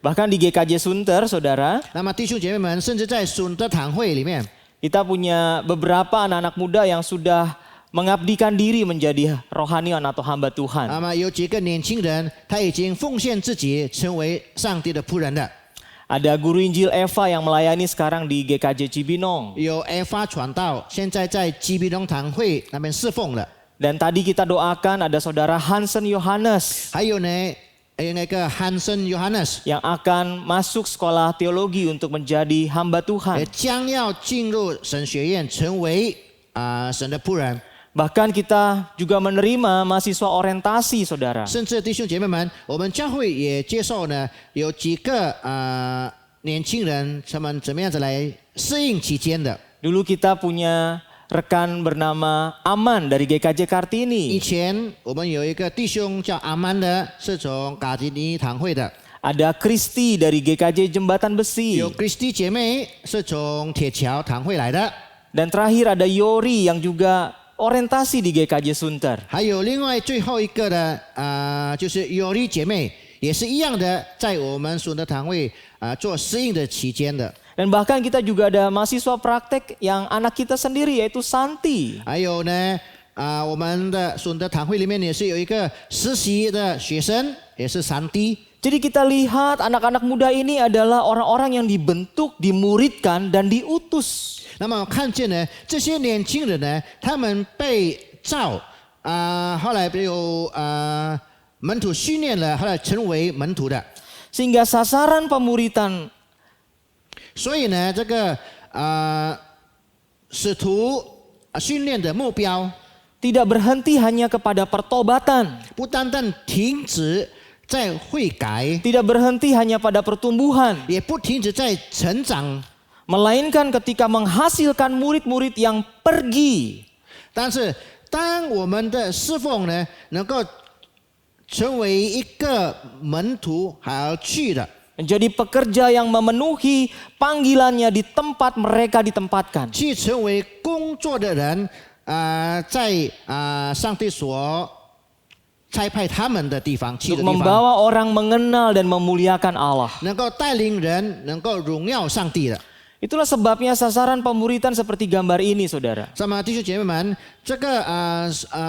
Bahkan di GKJ Sunter, saudara, 那么弟兄姐妹们，甚至在sunter堂会里面， kita punya beberapa anak-anak muda yang sudah mengabdikan diri menjadi rohaniwan atau hamba 那 Tuhan. 么有几个年轻人，他已经奉献自己，成为上帝的仆人的。 Ada guru Injil Eva yang melayani sekarang di GKJ Cibinong. 有 Eva 传道，现在在基比东堂会那边侍奉了。 Dan tadi kita doakan ada saudara Hansen Yohanes 还有呢，那个 Hansen Johannes yang akan masuk sekolah teologi untuk menjadi hamba Tuhan. 将要进入神学院，成为神的仆人。 Bahkan kita juga menerima mahasiswa orientasi, saudara. 甚至弟兄姐妹们，我们教会也接受呢，有几个年轻人，他们怎么样子来适应期间的。 Dulu kita punya rekan bernama Aman dari GKJ 以 Kartini. 前我们有一个弟兄叫阿曼的，是从嘎吉尼堂会的。 Ada Kristi dari GKJ Jembatan Besi. 有 Christy 姐妹是从铁桥堂会来的， Dan terakhir ada Yori yang juga orientasi di GKJ Sunter. 还有另外最后一个的就是尤丽姐妹，也是一样的，在我们sunter堂会做适应的期间的。 Dan bahkan kita juga ada mahasiswa praktek yang anak kita sendiri yaitu Santi. 还有呢，我们的sunter堂会里面也是有一个实习的学生，也是三弟。 Jadi kita lihat anak-anak muda ini adalah orang-orang yang dibentuk, dimuridkan, dan diutus. 那么看见呢，这些年轻人呢，他们被召后来有门徒训练了，后来成为门徒的。 Sehingga sasaran pemuritan 所以呢，这个使徒训练的目标， tidak berhenti hanya kepada pertobatan. 不单单停止在悔改， Tidak berhenti hanya pada pertumbuhan. 也不停止在成长。 Melainkan ketika menghasilkan murid-murid yang pergi. 但是，当我们的侍奉呢，能够成为一个门徒还要去的， menjadi pekerja yang memenuhi panggilannya di tempat mereka ditempatkan. 去成为工作的人，在上帝所差派他们的地方去 Untuk 的地方， membawa orang mengenal dan memuliakan Allah. 能够带领人，能够荣耀上帝的。 Itulah sebabnya sasaran pemuritan seperti gambar ini, saudara. 那么弟兄姐妹们，这个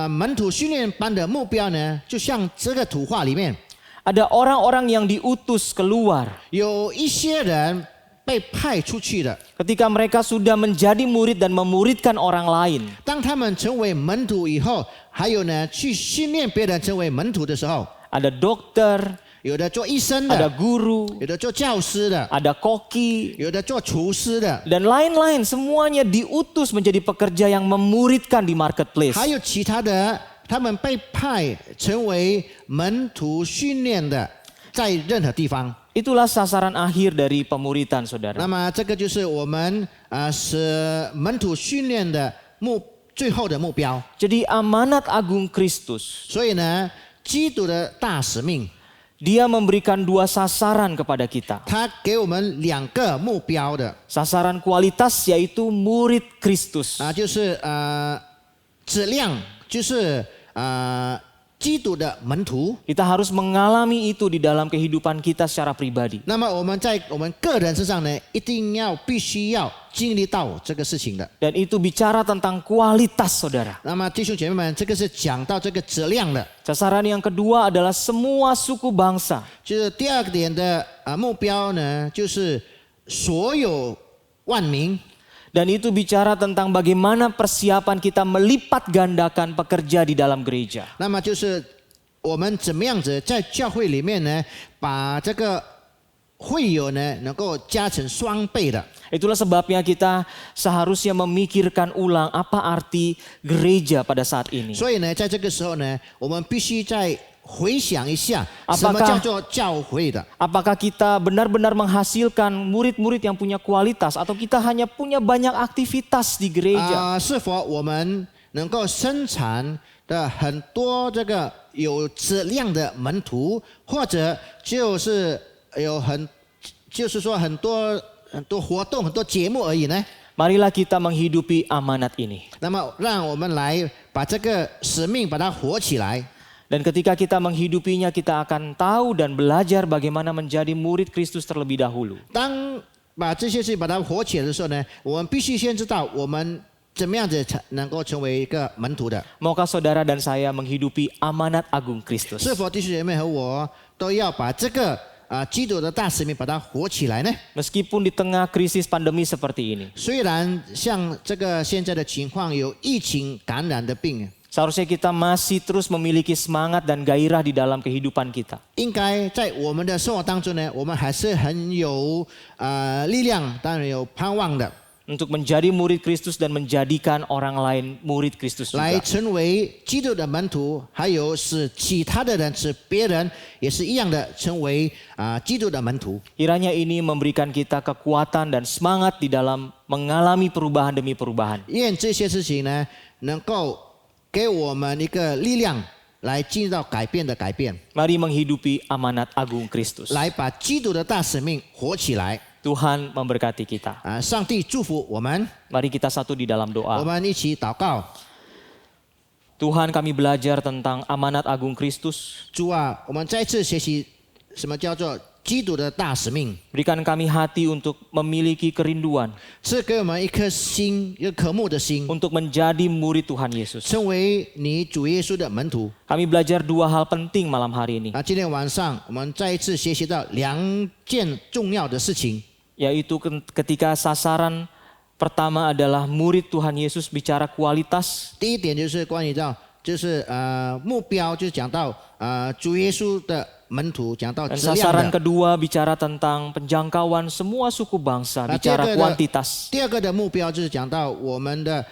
门徒训练班的目标呢，就像这个图画里面， Ada orang-orang yang diutus keluar. 有一些人被派出去的。 Ketika mereka sudah menjadi murid dan memuridkan orang lain. 当他们成为门徒以后，还有呢，去训练别人成为门徒的时候， Ada dokter, 有的做医生 ada 的， guru, 有的做教师的， ada koki, 有的做厨师的， dan lain-lain. Semuanya diutus menjadi pekerja yang memuridkan di marketplace. 还有其他的，他们被派成为门徒训练的，在任何地方。 Itulah sasaran akhir dari pemuritan, 那 saudara. 么这个就是我们是门徒训练的最后的目标。 Jadi amanat agung Kristus, 所以呢，基督的大使命， dia memberikan dua sasaran kepada kita. 他给我们两个目标的 Sasaran kualitas yaitu murid Kristus. 就是质量，就是基督的门徒。 Kita harus mengalami itu di dalam kehidupan kita secara pribadi. 那么我们在我们个人身上呢，必须要经历到这个事情的。 Dan itu bicara tentang kualitas, saudara. 那么弟兄姐妹们，这个是讲到这个质量的， Sasaran yang kedua adalah semua suku bangsa. 就是第二个点的目标呢，就是所有万民。 Dan itu bicara tentang bagaimana persiapan kita melipat gandakan pekerja di dalam gereja. 那么就是我们怎么样子在教会里面呢，把这个会友呢能够加成双倍的。 Itulah sebabnya kita seharusnya memikirkan ulang apa arti gereja pada saat ini. 所以呢，在这个时候呢，我们必须再回想一下， Apakah- 什么叫做教会的？ Apakah kita benar-benar menghasilkan murid-murid yang punya kualitas atau kita hanya punya banyak aktivitas di gereja? 是否我们能够生产的很多这个有质量的门徒，或者就是就是说很多活动、很多节目而已呢？ Marilah kita menghidupi amanat ini. 那么，让我们来把这个使命把它活起来。 Dan ketika kita menghidupinya, kita akan tahu dan belajar bagaimana menjadi murid Kristus terlebih dahulu. 当把这些事情把它活起来的时候呢，我们必须先知道我们怎么样子才能够成为一个门徒的。 Maukah saudara dan saya menghidupi amanat agung Kristus? 是否弟兄姐妹和我都要把这个基督的大使命把它活起来呢？ Meskipun di tengah krisis pandemi seperti ini, 虽然像这个现在的情况有疫情感染的病， seharusnya kita masih terus memiliki semangat dan gairah di dalam kehidupan kita. 应该在我们的生活当中呢，我们还是很有力量，当然有盼望的， Untuk menjadi murid Kristus dan menjadikan orang lain murid Kristus 来 juga. 成为基督的门徒，还有使其他的人、使别人也是一样的成为基督的门徒。 Kiranya ini memberikan kita kekuatan dan semangat di dalam mengalami perubahan demi perubahan. 愿这些事情呢，能够给我们一个力量，来进入到改变的改变， Mari menghidupi amanat agung Kristus. 来把基督的大使命活起来。 Tuhan memberkati kita. 上帝祝福我们， Mari kita satu di dalam 我 doa. 们一起祷告。 Tuhan, kami belajar tentang amanat agung Kristus. 主啊，我们再次学习什么叫做基督的大使命， Berikan kami hati untuk memiliki kerinduan 赐给我们一颗心，一个渴慕的心， untuk menjadi murid Tuhan Yesus. 成为你主耶稣的门徒。 Kami belajar dua hal penting malam hari ini, 今天晚上我们再一次学习到两件重要的事情， yaitu ketika sasaran pertama adalah murid Tuhan Yesus bicara kualitas, 第一点就是关于到，就是目标，就是讲到主耶稣的门徒，讲到 dan 质量 sasaran 的。 kedua bicara tentang penjangkauan semua suku bangsa, bicara kuantitas. 第二个的目标就是讲到我们的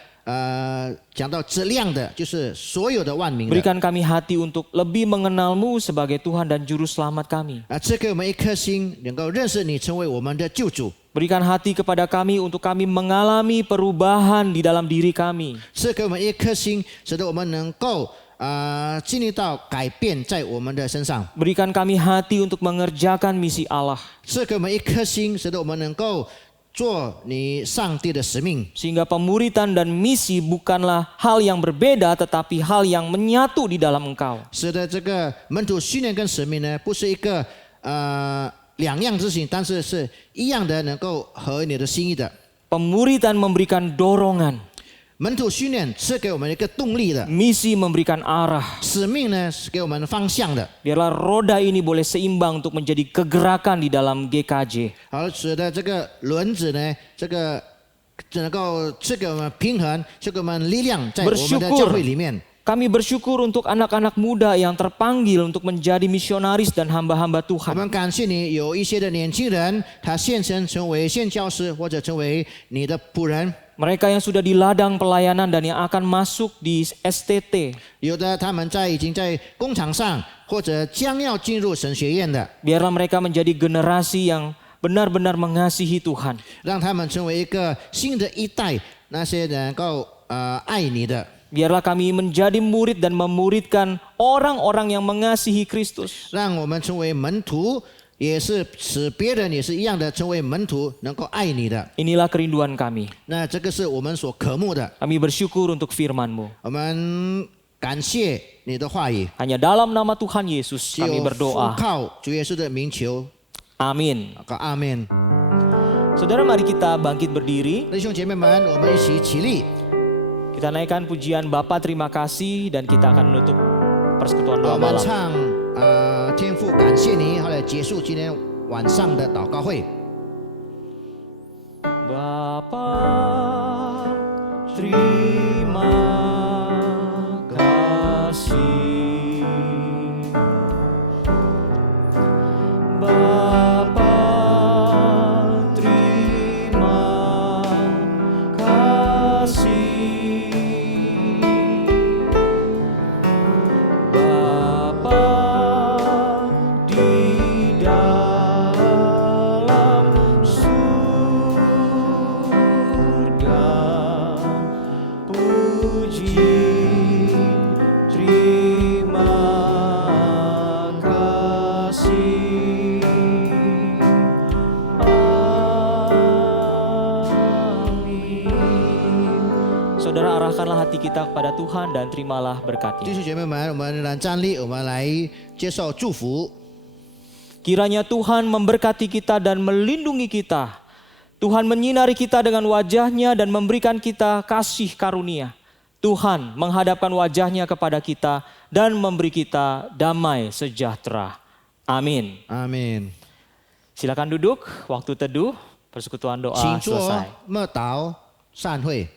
讲到质量的，就是所有的万民的。 Berikan kami hati untuk lebih mengenal-Mu sebagai Tuhan dan Juru Selamat kami. 赐给我们一颗心，能够认识你，成为我们的救主。 Berikan hati kepada kami untuk kami mengalami perubahan di dalam diri kami. 赐给我们一颗心，使得我们能够经历到改变在我们的身上， Berikan kami hati untuk mengerjakan misi Allah. 赐给我们一颗心，使得我们能够做你上帝的使命。 Sehingga pemuritan dan misi bukanlah hal yang berbeda tetapi hal yang menyatu di dalam Engkau. 使得这个门徒训练跟使命呢，不是一个两样之情，但是是一样的，能够合你的心意的。 Pemuritan memberikan dorongan, 门徒训练是给我们一个动力的， misi memberikan arah. 使命呢是给我们方向的， Biarlah roda ini boleh seimbang untuk menjadi kegerakan di dalam GKJ. 而使得这个轮子呢，这个能够赐给我们平衡，赐给我们力量，在我们的教会里面。 Kami bersyukur untuk anak-anak muda yang terpanggil untuk menjadi misionaris dan hamba-hamba 我 Tuhan. 们感谢你，有一些的年轻人，他献身成为宣教师，或者成为你的仆人。 Mereka yang sudah di ladang pelayanan dan yang akan masuk di STT. 有的他们已经在工场上，或者将要进入神学院的， Biarlah mereka menjadi generasi yang benar-benar mengasihi Tuhan. 让他们成为一个新的一代，那些能够爱你的。 Biarlah kami menjadi murid dan memuridkan orang-orang yang mengasihi Kristus. 让我们成为门徒，也是使别人也是一样的成为门徒，能够爱你的。 Inilah kerinduan kami. 那这个是我们所渴慕的。 Kami bersyukur untuk firman-Mu. 我们感谢你的话语， Hanya dalam nama Tuhan Yesus 只有 kami 父 berdoa. 靠主耶稣的名求， Amin. 阿门。 Saudara, mari kita bangkit berdiri. 弟兄姐妹们，我们一起起立。 Kita naikkan pujian Bapa terima kasih dan kita akan menutup persekutuan 我 doa 们 malam. 唱天父感谢你，后来结束今天晚上的祷告会。 Bapa terima kasih. Bapa terima kasih. Bapa di dalam surga, puji terima kasih. Amin. Saudara, arahkanlah hati kita kepada Tuhan dan terimalah 弟 berkatnya. 兄姐妹们，我们来站立，我们来接受祝福。 Kiranya Tuhan memberkati kita dan melindungi kita. Tuhan menyinari kita dengan wajahnya dan memberikan kita kasih karunia. Tuhan menghadapkan wajahnya kepada kita dan memberi kita damai sejahtera. Amin. 阿门。 Silakan duduk, waktu teduh, persekutuan doa 请坐 selesai. 默祷散会。